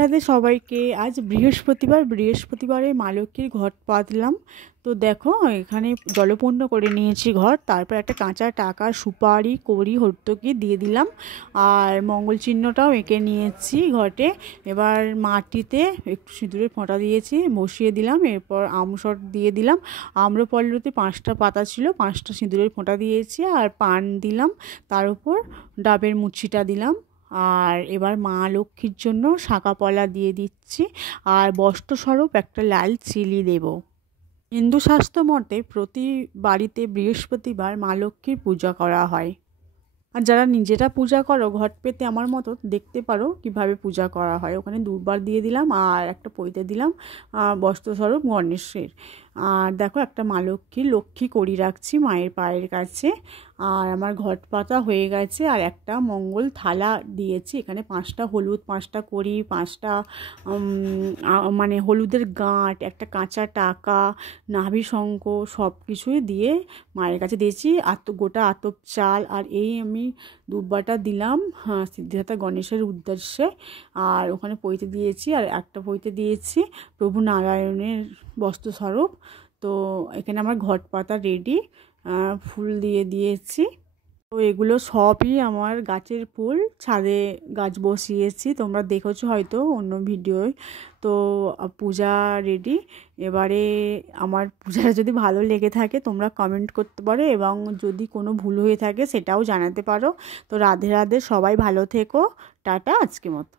রাধে সবাইকে। আজ বৃহস্পতিবারে মা লক্ষ্মীর ঘট পাতলাম। তো দেখো এখানে জলপূর্ণ করে নিয়েছি ঘর। তারপর একটা কাঁচা টাকা, সুপারি, কড়ি, হর্তুকি দিয়ে দিলাম। আর মঙ্গল চিহ্নটাও এঁকে নিয়েছি ঘটে। এবার মাটিতে একটু সিঁদুরের ফোঁটা দিয়েছি, বসিয়ে দিলাম। এরপর আমসর দিয়ে দিলাম। আম্রপল্লতে 5টা পাতা ছিল, 5টা সিঁদুরের ফোঁটা দিয়েছি। আর পান দিলাম, তার উপর ডাবের মুচিটা দিলাম। আর এবার মা লক্ষ্মীর জন্য শাঁখা পলা দিয়ে দিচ্ছি। আর বস্ত্রস্বরূপ একটা লাল চিলি দেব। হিন্দু শাস্ত্র মতে প্রতি বাড়িতে বৃহস্পতিবার মা লক্ষ্মীর পূজা করা হয়। আর যারা নিজেরা পূজা করো ঘট পেতে আমার মতো, দেখতে পারো কিভাবে পূজা করা হয়। ওখানে দুর্বার দিয়ে দিলাম আর একটা পৈতে দিলাম বস্ত্রস্বরূপ গণেশের। আর দেখো একটা মা লক্ষ্মী করি রাখছি মায়ের পায়ের কাছে। আর আমার ঘট পাতা হয়ে গেছে। আর একটা মঙ্গল থালা দিয়েছি। এখানে 5টা হলুদ, 5টা কড়ি, 5টা মানে হলুদের গাঁট, একটা কাঁচা টাকা, নাভি শঙ্খ সব কিছুই দিয়ে মায়ের কাছে দিয়েছি। গোটা আতপ চাল। আর এই আমি দুব্বাটা দিলাম সিদ্ধিদাতা গণেশের উদ্দেশ্যে। আর ওখানে পৈতে দিয়েছি। আর একটা পৈতে দিয়েছি প্রভু নারায়ণের বস্ত্রস্বরূপ। তো এখানে আমার ঘট পাতা রেডি। ফুল দিয়ে দিয়েছি। তো এগুলো সবই আমার গাছের ফুল। ছাদে গাছ বসিয়েছি, তোমরা দেখেছো হয়তো অন্য ভিডিওয়। তো পূজা রেডি। এবারে আমার পূজাটা যদি ভালো লেগে থাকে তোমরা কমেন্ট করতে পারো, এবং যদি কোনো ভুল হয়ে থাকে সেটাও জানাতে পারো। তো রাধে রাধে, সবাই ভালো থেকো। টাটা, আজকে মতো।